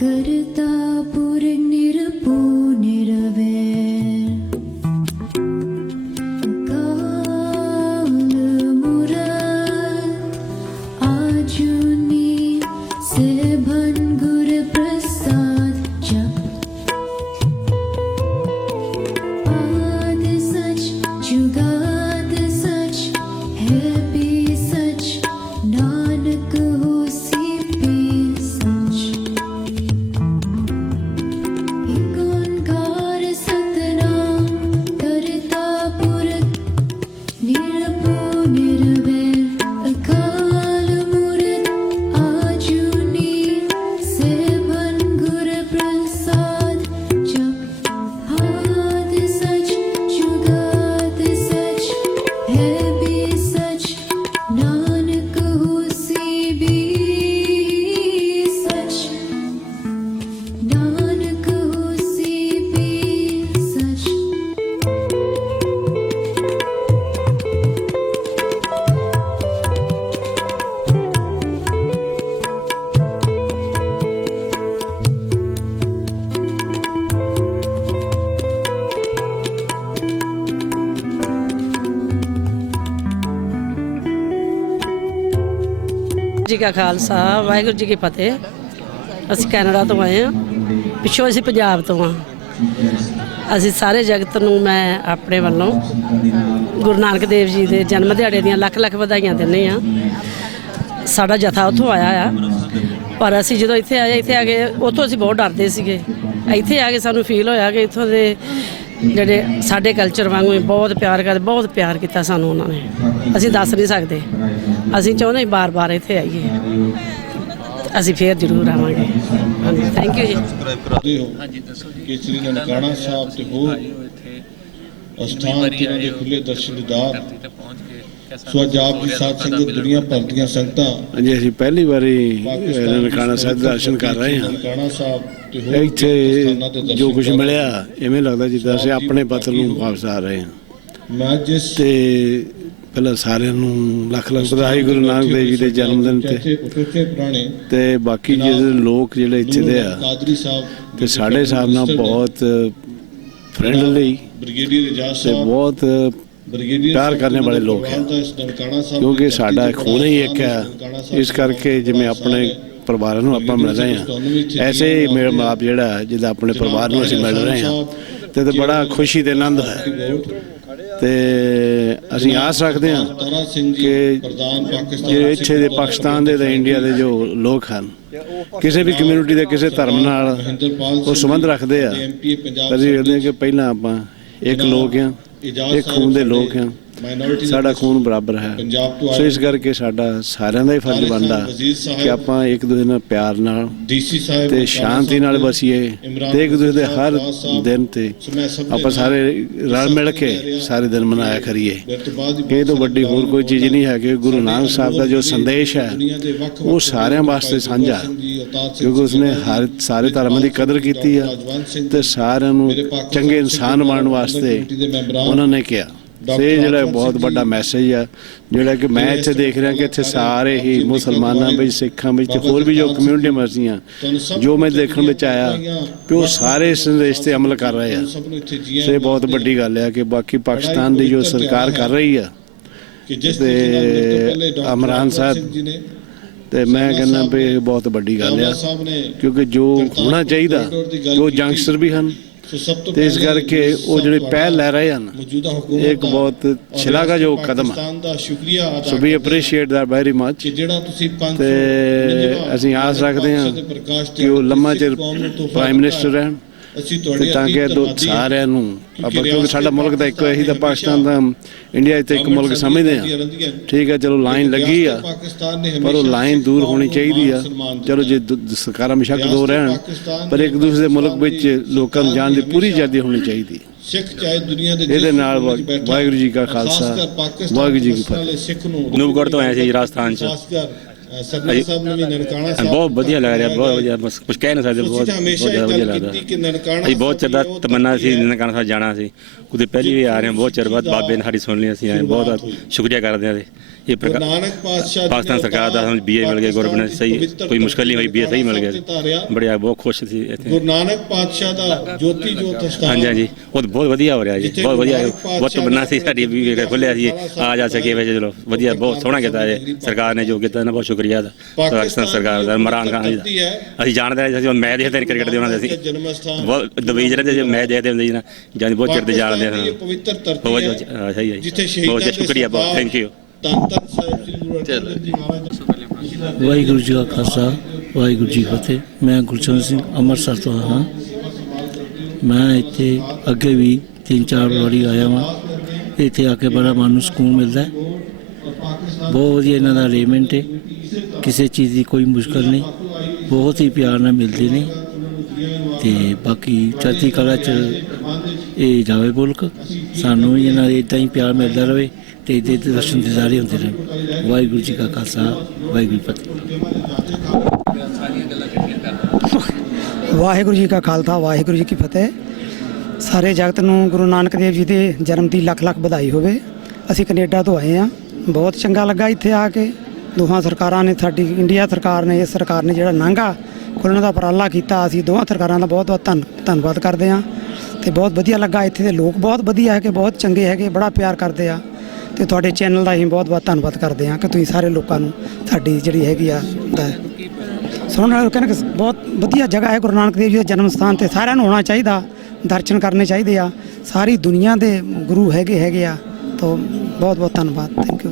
करतापुर निरपो निरवैर काल मुराद आजुनी से भनगुर प्रसाद जप आद सच जुगाद सच है भी सच नानक होसी भी सच एक ओंकार सतनाम करता पुरख निरपो निरवैर अकाल मूरत आजुनी से भनगुर प्रसाद जप आद सच जुगाद सच है भी सच नानक होसी भी सच नानक होसी भी सच। ਜੀ ਕਾ ਖਾਲਸਾ ਵਾਹਿਗੁਰੂ ਜੀ ਕੀ ਫਤਿਹ। ਅਸੀਂ ਕੈਨੇਡਾ ਤੋਂ ਆਏ ਹਾਂ, ਪਿੱਛੋਂ ਅਸੀਂ ਪੰਜਾਬ ਤੋਂ ਹਾਂ। ਅਸੀਂ ਸਾਰੇ ਜਗਤ ਨੂੰ ਮੈਂ ਆਪਣੇ ਵੱਲੋਂ ਗੁਰੂ ਨਾਨਕ ਦੇਵ ਜੀ ਦੇ ਜਨਮ ਦਿਹਾੜੇ ਦੀਆਂ ਲੱਖ ਲੱਖ ਵਧਾਈਆਂ ਦਿੰਦੇ ਹਾਂ। ਸਾਡਾ ਜਥਾ ਉੱਥੋਂ ਆਇਆ ਆ, ਪਰ ਅਸੀਂ ਜਦੋਂ ਇੱਥੇ ਆ ਕੇ ਉੱਥੋਂ ਅਸੀਂ ਬਹੁਤ ਡਰਦੇ ਸੀਗੇ। ਇੱਥੇ ਆ ਕੇ ਸਾਨੂੰ ਫੀਲ ਹੋਇਆ ਕਿ ਇੱਥੋਂ ਦੇ ਜਿਹੜੇ ਸਾਡੇ ਕਲਚਰ ਵਾਂਗੂ ਹੀ ਬਹੁਤ ਪਿਆਰ ਕਰਦੇ, ਬਹੁਤ ਪਿਆਰ ਕੀਤਾ ਸਾਨੂੰ ਉਹਨਾਂ ਨੇ। ਅਸੀਂ ਦੱਸ ਨਹੀਂ ਸਕਦੇ। ਅਸੀਂ ਚਾਹੁੰਦੇ ਬਾਰ-ਬਾਰ ਇੱਥੇ ਆਈਏ, ਅਸੀਂ ਫੇਰ ਜ਼ਰੂਰ ਆਵਾਂਗੇ। ਹਾਂਜੀ, ਥੈਂਕ ਯੂ ਜੀ। ਕਰਦੇ ਹੋ ਕਿ ਸ੍ਰੀ ਨਨਕਾਣਾ ਸਾਹਿਬ ਤੇ ਹੋਰ ਅਸਥਾਨ ਤੇ ਉਹਨਾਂ ਦੇ ਖੁੱਲੇ ਦਰਸ਼ਨ ਦੀਦਾਰ। ਸੋ ਅੱਜ ਆਪ ਦੀ ਸਾਧ ਸੰਗਤ ਦੁਨੀਆ ਭਰ ਦੀਆਂ ਸੰਗਤਾਂ ਹਾਂਜੀ, ਅਸੀਂ ਪਹਿਲੀ ਵਾਰੀ ਨਨਕਾਣਾ ਸਾਹਿਬ ਦੇ ਦਰਸ਼ਨ ਕਰ ਰਹੇ ਹਾਂ। ਨਨਕਾਣਾ ਸਾਹਿਬ ਤੇ ਹੋਰ ਇੱਥੇ ਸਥਾਨਾਂ ਤੇ ਦਰਸ਼ਨ ਜੋ ਕੁਝ ਕਰ ਰਹੇ ਮਿਲਿਆ ਇਵੇਂ ਲੱਗਦਾ ਜਿੱਦਾਂ ਅਸੀਂ ਆਪਣੇ ਪਤਨ ਨੂੰ ਵਾਪਸ ਆ ਰਹੇ ਹਾਂ। ਮੈਂ ਜਿਸ ਤੇ ਪਹਿਲਾਂ ਸਾਰਿਆਂ ਨੂੰ ਲੱਖ ਲੱਖ ਵਧਾਈ ਗੁਰੂ ਨਾਨਕ ਦੇਵ ਜੀ ਦੇ ਜਨਮ ਦਿਨ ਤੇ। ਉੱਚੇ ਪੁਰਾਣੇ ਤੇ ਬਾਕੀ ਜਿਹੜੇ ਲੋਕ ਜਿਹੜੇ ਇੱਥੇ ਦੇ ਆ ਕਾਦਰੀ ਸਾਹਿਬ ਤੇ ਸਾਡੇ ਹਿਸਾਬ ਨਾਲ ਬਹੁਤ ਫਰੈਂਡਲੀ ਬ੍ਰਿਗੇਡੀਅਰ ਇਜਾਜ਼ ਤੇ ਸਾਹਿਬ ਬਹੁਤ ਬ੍ਰਿਗੇਡੀਅਰ ਪਿਆਰ ਕਰਨੇ ਵਾਲੇ ਲੋਕ ਹੈ, ਨਨਕਾਣਾ ਸਾਹਿਬ ਕਿਉਂਕਿ ਸਾਡਾ ਖੂਨ ਹੀ ਇੱਕ ਹੈ। ਇਸ ਕਰਕੇ ਜਿਵੇਂ ਆਪਣੇ ਪਰਿਵਾਰਾਂ ਨੂੰ ਆਪਾਂ ਮਿਲ ਰਹੇ ਹਾਂ, ਐਸੇ ਹੀ ਮੇਰਾ ਮਾਪ ਜਿਹੜਾ ਜਿੱਦਾਂ ਆਪਣੇ ਪਰਿਵਾਰ ਨੂੰ ਅਸੀਂ ਮਿਲ ਰਹੇ ਹਾਂ ਤੇ ਬੜਾ ਖੁਸ਼ੀ ਤੇ ਆਨੰਦ ਹੈ। ਤੇ ਅਸੀਂ ਆਸ ਰੱਖਦੇ ਹਾਂ ਤਾਰਾ ਸਿੰਘ ਜੀ ਕਿ ਪ੍ਰਧਾਨ ਪਾਕਿਸਤਾਨ ਜੇ ਇੱਥੇ ਦੇ ਪਾਕਿਸਤਾਨ ਦੇ ਤੇ ਇੰਡੀਆ ਦੇ ਜੋ ਲੋਕ ਹਨ, ਕਿਸੇ ਵੀ ਕਮਿਊਨਿਟੀ ਦੇ ਕਿਸੇ ਧਰਮ ਨਾਲ ਉਹ ਸੰਬੰਧ ਰੱਖਦੇ ਆ, ਐਮਪੀ ਪੰਜਾਬ ਅਸੀਂ ਕਹਿੰਦੇ ਹਾਂ ਕਿ ਪਹਿਲਾਂ ਆਪਾਂ ਇੱਕ ਲੋਕ ਹਾਂ, ਇੱਕ ਖੂਨ ਦੇ ਲੋਕ ਹਾਂ, ਸਾਡਾ ਖੂਨ ਬਰਾਬਰ ਹੈ। ਪੰਜਾਬ ਤੋਂ ਸੋ ਇਸ ਕਰਕੇ ਸਾਡਾ ਸਾਰਿਆਂ ਦਾ ਹੀ ਫਰਜ਼ ਬਣਦਾ ਕਿ ਆਪਾਂ ਇੱਕ ਦੂਜੇ ਨਾਲ ਪਿਆਰ ਨਾਲ ਡੀਸੀ ਸਾਹਿਬ ਤੇ ਸ਼ਾਂਤੀ ਨਾਲ ਵਸੀਏ ਤੇ ਇੱਕ ਦੂਜੇ ਦੇ ਹਰ ਦਿਨ ਤੇ ਆਪਾਂ ਸਾਰੇ ਰਲ ਮਿਲ ਕੇ ਸਾਰੇ ਦਿਨ ਮਨਾਇਆ ਕਰੀਏ। ਇਹ ਤੋਂ ਵੱਡੀ ਹੋਰ ਕੋਈ ਚੀਜ਼ ਨਹੀਂ ਹੈ ਕਿ ਗੁਰੂ ਨਾਨਕ ਸਾਹਿਬ ਦਾ ਜੋ ਸੰਦੇਸ਼ ਹੈ ਉਹ ਸਾਰਿਆਂ ਵਾਸਤੇ ਸਾਂਝਾ ਹੈ, ਕਿਉਂਕਿ ਉਸਨੇ ਹਰ ਸਾਰੇ ਧਰਮਾਂ ਦੀ ਕਦਰ ਕੀਤੀ ਆ ਤੇ ਸਾਰਿਆਂ ਨੂੰ ਚੰਗੇ ਇਨਸਾਨ ਬਣਨ ਵਾਸਤੇ ਉਹਨਾਂ ਨੇ ਕਿਹਾ। ਤੇ ਜਿਹੜਾ ਬਹੁਤ ਵੱਡਾ ਮੈਸੇਜ ਆ ਜਿਹੜਾ ਕਿ ਮੈਂ ਇੱਥੇ ਦੇਖ ਰਿਹਾ ਕਿ ਇੱਥੇ ਸਾਰੇ ਹੀ ਮੁਸਲਮਾਨਾਂ ਵਿੱਚ, ਸਿੱਖਾਂ ਵਿੱਚ ਤੇ ਹੋਰ ਵੀ ਜੋ ਕਮਿਊਨਿਟੀਆਂ ਵਸਦੀਆਂ, ਜੋ ਮੈਂ ਦੇਖਣ ਵਿੱਚ ਆਇਆ ਕਿ ਉਹ ਸਾਰੇ ਇਸ ਸੰਦੇਸ਼ ਤੇ ਅਮਲ ਕਰ ਰਹੇ ਆ। ਤੇ ਬਹੁਤ ਵੱਡੀ ਗੱਲ ਆ ਕਿ ਬਾਕੀ ਪਾਕਿਸਤਾਨ ਦੀ ਜੋ ਸਰਕਾਰ ਕਰ ਰਹੀ ਆ ਤੇ ਇਮਰਾਨ ਸਾਹਿਬ, ਤੇ ਮੈਂ ਕਹਿੰਦਾ ਵੀ ਇਹ ਬਹੁਤ ਵੱਡੀ ਗੱਲ ਆ, ਕਿਉਂਕਿ ਜੋ ਹੋਣਾ ਚਾਹੀਦਾ ਜੋ ਯੰਗਸਟਰ ਵੀ ਹਨ ਤੇ ਇਸ ਕਰਕੇ ਉਹ ਜਿਹੜੇ ਪਹਿਲ ਲੈ ਰਹੇ ਹਨ ਇੱਕ ਬਹੁਤ ਸ਼ਲਾਘਾਯੋਗ ਕਦਮ ਹੈ। ਸੋ ਵੀ ਅਪਰੀਸ਼ੀਏਟ ਦੈਟ ਵੈਰੀ ਮੱਚ। ਤੇ ਅਸੀਂ ਆਸ ਰੱਖਦੇ ਹਾਂ ਕਿ ਉਹ ਲੰਮਾ ਚਿਰ ਪ੍ਰਾਈਮ ਮਿਨਿਸਟਰ ਰਹਿਣ ਤੇ ਤਾਂ ਕਿ ਸਾਰਿਆਂ ਨੂੰ ਆਪਾਂ, ਕਿਉਂਕਿ ਸਾਡਾ ਮੁਲਕ ਤਾਂ ਇੱਕੋ ਇਹੀ ਤਾਂ ਪਾਕਿਸਤਾਨ ਦਾ ਇੰਡੀਆ ਤੇ ਇੱਕ ਮੁਲਕ ਸਮਝਦੇ ਆ। ਠੀਕ ਹੈ, ਚਲੋ ਲਾਈਨ ਲੱਗੀ ਆ ਪਰ ਉਹ ਲਾਈਨ ਦੂਰ ਹੋਣੀ ਚਾਹੀਦੀ ਆ। ਚਲੋ ਜੇ ਸਰਕਾਰਾਂ ਬੇਸ਼ੱਕ ਦੋ ਰਹਿਣ ਪਰ ਇੱਕ ਦੂਸਰੇ ਦੇ ਮੁਲਕ ਵਿੱਚ ਲੋਕਾਂ ਨੂੰ ਜਾਣ ਦੀ ਪੂਰੀ ਆਜ਼ਾਦੀ ਹੋਣੀ ਚਾਹੀਦੀ। ਇਹਦੇ ਨਾਲ ਵਾਹਿਗੁਰੂ ਜੀ ਕਾ ਖਾਲਸਾ ਵਾਹਿਗੁਰੂ ਜੀ ਕੀ ਫਤਿਹ। ਨੂਬਗੜ ਤੋਂ ਆਏ ਸੀ ਰਾਜਸਥਾਨ ਚ। ਬਹੁਤ ਵਧੀਆ ਲੱਗ ਰਿਹਾ, ਬਹੁਤ ਵਧੀਆ, ਬਸ ਕੁਝ ਕਹਿ ਨਹੀਂ ਸਕਦੇ, ਬਹੁਤ ਜ਼ਿਆਦਾ ਵਧੀਆ ਲੱਗਦਾ। ਅਸੀਂ ਬਹੁਤ ਚਿਰ ਦਾ ਤਮੰਨਾ ਸੀ ਨਨਕਾਣਾ ਸਾਹਿਬ ਜਾਣਾ ਸੀ, ਉਹਦੇ ਪਹਿਲੀ ਵੀ ਆ ਰਹੇ ਹਾਂ, ਬਹੁਤ ਚਿਰ ਬਾਅਦ ਬਾਬੇ ਨੇ ਸਾਡੀ ਸੁਣ ਲਈ, ਅਸੀਂ ਆਏ ਬਹੁਤ ਸ਼ੁਕਰੀਆ ਕਰਦੇ ਹਾਂ। ਇਹ ਗੁਰੂ ਨਾਨਕ ਪਾਤਸ਼ਾਹ ਜੀ ਪਾਕਿਸਤਾਨ ਨੇ ਸਰਕਾਰ ਦਾ ਸਾਨੂੰ ਬੀਏ ਮਿਲ ਗਿਆ ਗਵਰਨਮੈਂਟ ਸਹੀ ਪਵਿੱਤਰ ਕੋਈ ਮੁਸ਼ਕਲ ਨਹੀਂ ਹੋਈ ਬੀਏ ਸਹੀ ਮਿਲ ਗਿਆ ਧਾਰਿਆ। ਬੜਿਆ ਬਹੁਤ ਖੁਸ਼ ਸੀ ਇੱਥੇ ਗੁਰੂ ਨਾਨਕ ਪਾਤਸ਼ਾਹ ਦਾ ਜੋਤੀ ਜੋਤ ਸਥਾਨ ਹਾਂਜੀ ਹਾਂਜੀ ਉਹ ਤਾਂ ਬਹੁਤ ਵਧੀਆ ਹੋ ਰਿਹਾ ਜੀ ਜਿੱਥੇ ਬਹੁਤ ਵਧੀਆ ਗੁਰੂ ਨਾਨਕ ਬਹੁਤ ਬੰਨਾ ਸੀ ਸਾਡੀ ਵੀ ਖੁੱਲਿਆ ਸੀ ਆ ਜਾ ਸਕੇ ਵਿੱਚ ਚਲੋ ਵਧੀਆ ਬਹੁਤ ਸੋਹਣਾ ਕੀਤਾ ਜੀ ਸਰਕਾਰ ਨੇ ਜੋ ਕੀਤਾ ਨਾ ਬਹੁਤ ਸ਼ੁਕਰੀਆ ਦਾ ਪਾਕਿਸਤਾਨ ਸਰਕਾਰ ਦਾ ਇਮਰਾਨ ਖਾਨ ਜੀ ਦਾ ਅਸੀਂ ਜਾਣਦੇ ਹਾਂ ਅਸੀਂ ਮੈਚ ਦੇਖਦੇ ਕ੍ਰਿਕਟ ਦੇ ਉਹਨਾਂ ਦੇ ਅਸੀਂ ਜਨਮ ਸਥਾਨ ਬਹੁਤ ਦਬਈ ਜਿਹੜੇ ਜੇ ਮੈਚ ਦੇਖਦੇ ਹੁੰਦੇ ਜੀ ਨਾ ਜਾਨੀ ਬਹੁਤ ਚਿਰ ਦੇ ਜਾਣਦੇ ਹਾਂ ਇਹ ਪਵਿੱਤਰ ਧਰਤੀ ਬਹੁਤ ਹੈ ਸਹੀ ਹੈ ਜੀ ਜਿੱਥੇ ਬਹੁਤ ਸ਼ਹੀਦਾਂ ਸ਼ੁਕਰੀਆ ਬਹੁਤ ਥੈਂਕ ਯੂ ਧੰਨ ਧੰਨ ਸਾਹਿਬ ਸ੍ਰੀ ਗੁਰੂ ਅਰਜਨ ਦੇਵ ਜੀ ਮਹਾਰਾਜ ਵਾਹਿਗੁਰੂ ਜੀ ਕਾ ਖਾਲਸਾ ਵਾਹਿਗੁਰੂ ਜੀ ਕੀ ਫਤਿਹ। ਮੈਂ ਗੁਰਚਰਨ ਸਿੰਘ ਅੰਮ੍ਰਿਤਸਰ ਤੋਂ ਹਾਂ। ਮੈਂ ਇੱਥੇ ਅੱਗੇ ਵੀ 3-4 ਵਾਰੀ ਆਇਆ ਵਾਂ। ਇੱਥੇ ਆ ਕੇ ਬੜਾ ਮਨ ਨੂੰ ਸਕੂਨ ਮਿਲਦਾ ਹੈ। ਬਹੁਤ ਵਧੀਆ ਇਹਨਾਂ ਦਾ ਅਰੇਂਜਮੈਂਟ ਹੈ, ਕਿਸੇ ਚੀਜ਼ ਦੀ ਕੋਈ ਮੁਸ਼ਕਲ ਨਹੀਂ, ਬਹੁਤ ਹੀ ਪਿਆਰ ਨਾਲ ਮਿਲਦੇ ਨੇ ਤੇ ਬਾਕੀ ਚੜ੍ਹਦੀ ਕਲਾ 'ਚ ਇਹ ਜਾਵੇ ਮੁਲਕ। ਸਾਨੂੰ ਵੀ ਇਹਨਾਂ ਦਾ ਇੱਦਾਂ ਹੀ ਪਿਆਰ ਮਿਲਦਾ ਰਹੇ ਤੇ ਇਹਦੇ ਦਰਸ਼ਨ ਦਿਦਾਰੇ ਹੁੰਦੇ ਰਹਿਣ। ਵਾਹਿਗੁਰੂ ਜੀ ਕਾ ਖਾਲਸਾ ਵਾਹਿਗੁਰੂ ਜੀ ਕੀ ਫਤਿਹ। ਵਾਹਿਗੁਰੂ ਜੀ ਕਾ ਖਾਲਸਾ ਵਾਹਿਗੁਰੂ ਜੀ ਕੀ ਫਤਿਹ। ਸਾਰੇ ਜਗਤ ਨੂੰ ਗੁਰੂ ਨਾਨਕ ਦੇਵ ਜੀ ਦੇ ਜਨਮ ਦੀ ਲੱਖ ਲੱਖ ਵਧਾਈ ਹੋਵੇ। ਅਸੀਂ ਕੈਨੇਡਾ ਤੋਂ ਆਏ ਹਾਂ, ਬਹੁਤ ਚੰਗਾ ਲੱਗਾ ਇੱਥੇ ਆ ਕੇ। ਦੋਹਾਂ ਸਰਕਾਰਾਂ ਨੇ, ਸਾਡੀ ਇੰਡੀਆ ਸਰਕਾਰ ਨੇ, ਇਸ ਸਰਕਾਰ ਨੇ ਜਿਹੜਾ ਨਾਂਗਾ ਖੋਲ੍ਹਣ ਦਾ ਉਪਰਾਲਾ ਕੀਤਾ, ਅਸੀਂ ਦੋਹਾਂ ਸਰਕਾਰਾਂ ਦਾ ਬਹੁਤ ਬਹੁਤ ਧੰਨਵਾਦ ਕਰਦੇ ਹਾਂ ਤੇ ਬਹੁਤ ਵਧੀਆ ਲੱਗਾ। ਇੱਥੇ ਦੇ ਲੋਕ ਬਹੁਤ ਵਧੀਆ ਹੈਗੇ, ਬਹੁਤ ਚੰਗੇ ਹੈਗੇ, ਬੜਾ ਪਿਆਰ ਕਰਦੇ ਆ ਤੇ ਤੁਹਾਡੇ ਚੈਨਲ ਦਾ ਅਸੀਂ ਬਹੁਤ ਬਹੁਤ ਧੰਨਵਾਦ ਕਰਦੇ ਹਾਂ ਕਿ ਤੁਸੀਂ ਸਾਰੇ ਲੋਕਾਂ ਨੂੰ ਸਾਡੀ ਜਿਹੜੀ ਹੈਗੀ ਆ ਸੁਣਨ ਵਾਲੇ ਕਹਿੰਦੇ ਕਿ ਬਹੁਤ ਵਧੀਆ ਜਗ੍ਹਾ ਹੈ ਗੁਰੂ ਨਾਨਕ ਦੇਵ ਜੀ ਦੇ ਜਨਮ ਸਥਾਨ ਤੇ ਸਾਰਿਆਂ ਨੂੰ ਆਉਣਾ ਚਾਹੀਦਾ, ਦਰਸ਼ਨ ਕਰਨੇ ਚਾਹੀਦੇ ਆ। ਸਾਰੀ ਦੁਨੀਆ ਦੇ ਗੁਰੂ ਹੈਗੇ ਆ। ਤਾਂ ਬਹੁਤ ਬਹੁਤ ਧੰਨਵਾਦ। Thank you.